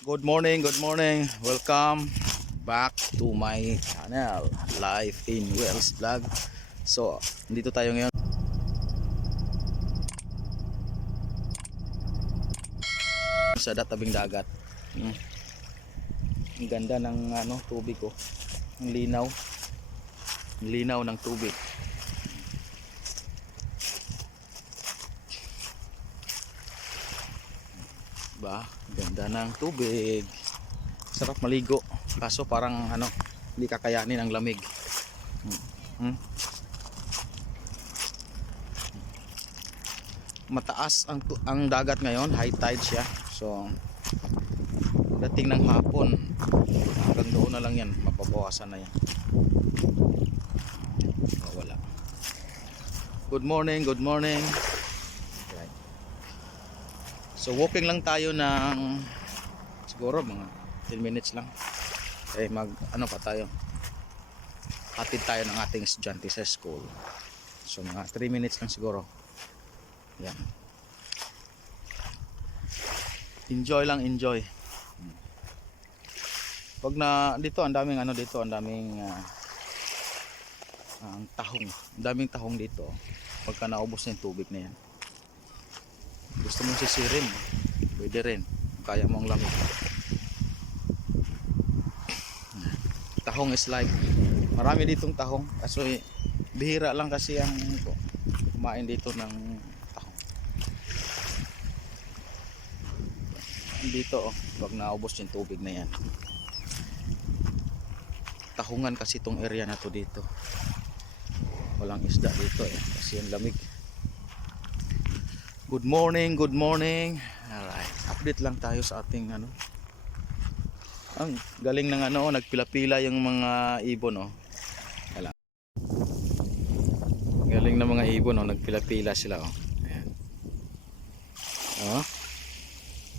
Good morning, good morning. Welcome back to my channel, Life in Wales Vlog. So, dito tayo ngayon sa tabing dagat. Ang ganda ng tubig ko. Ang linaw. Ang linaw ng tubig. Ba, ganda ng tubig. Sarap maligo. Kaso parang hindi kakayanin ang lamig. Mataas ang dagat ngayon, high tide siya. So dating ng hapon hanggang doon na lang yan, mapabawasan na yan. Wala. Good morning, good morning. So walking lang tayo ng siguro mga 10 minutes lang. Pa tayo. Hatid tayo ng ating estudyante sa school. So mga 3 minutes lang siguro. Yan. Enjoy lang, enjoy. Pag na dito ang daming ang daming ang tahong. Ang daming tahong dito. Pagka naubos na yung tubig na yan. Gusto mong sisirin, pwede rin, kaya mong lamig. Tahong is like, marami ditong tahong, kaso bihira lang kasi ang kumain dito ng tahong. Dito pag naubos yung tubig na yan, tahungan kasi itong area na to dito. Walang isda dito kasi yung lamig. Good morning, good morning. Alright, update lang tayo sa ating Ang galing ng nagpila-pila yung mga ibon Ayan. Galing ng mga ibon nagpila-pila sila Ayan.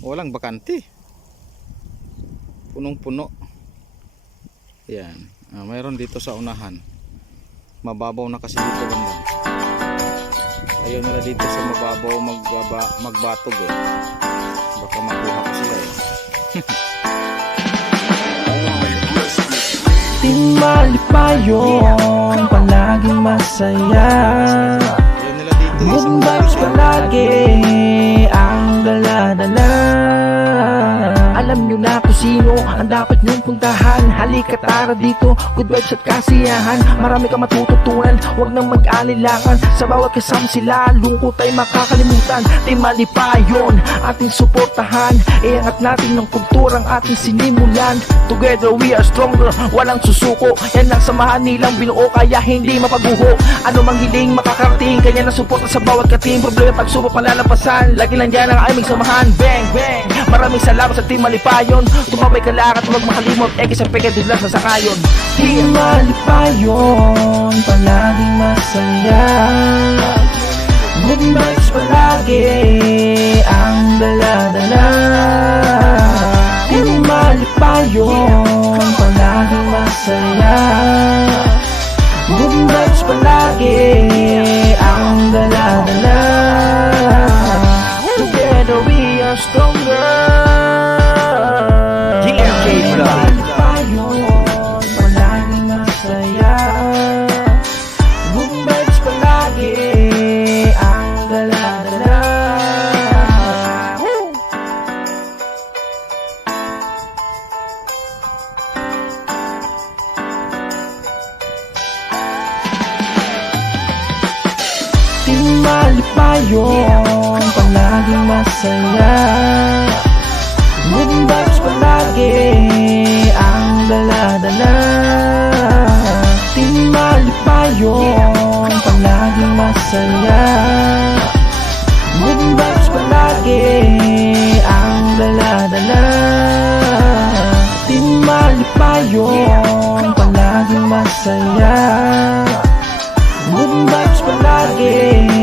Walang bakante. Punong-puno. Ayan. Mayroon dito sa unahan. Mababaw na kasi dito banda. Ayaw nila dito sa mababaw magbatog baka makuha ko sila Timalipayon, palaging masaya. Good vibes palagi ang dala-dala. Alam nyo na kung sino ang dapat nyong puntahan. Halika tara dito, good vibes at kasiyahan. Marami kang matututunan, huwag nang mag-alilangan. Sa bawat kasama sila, lungkot ay makakalimutan. Timalipayon, ating suportahan. Iangat natin ng kulturang ating sinimulan. Together we are stronger, walang susuko. Yan ang samahan nilang binuo, kaya hindi mapaguho. Ano mang hiling makakarating, kanya na suporta sa bawat kating. Problema pagsubok malalampasan, lagi lang dyan ang aming samahan. Bang, bang, maraming salamat sa Timalipayon. Tumabay ka lang at huwag makalimot, sa pegadudlas na sakayon. Timalipayon, palaging masaya. Good vibes palagi ang dala-dala. Timalipayon, palaging masaya. Good vibes palagi ang dala-dala. Together we are stronger. Timalipayon, palaging masaya. Good vibes palagi ang dala-dala. Timalipayon, palaging masaya. Good vibes palagi ang dala-dala. Timalipayon, palaging masaya. Good vibes palagi ang dala-dala. Timalipayon, palaging masaya. Good vibes palagi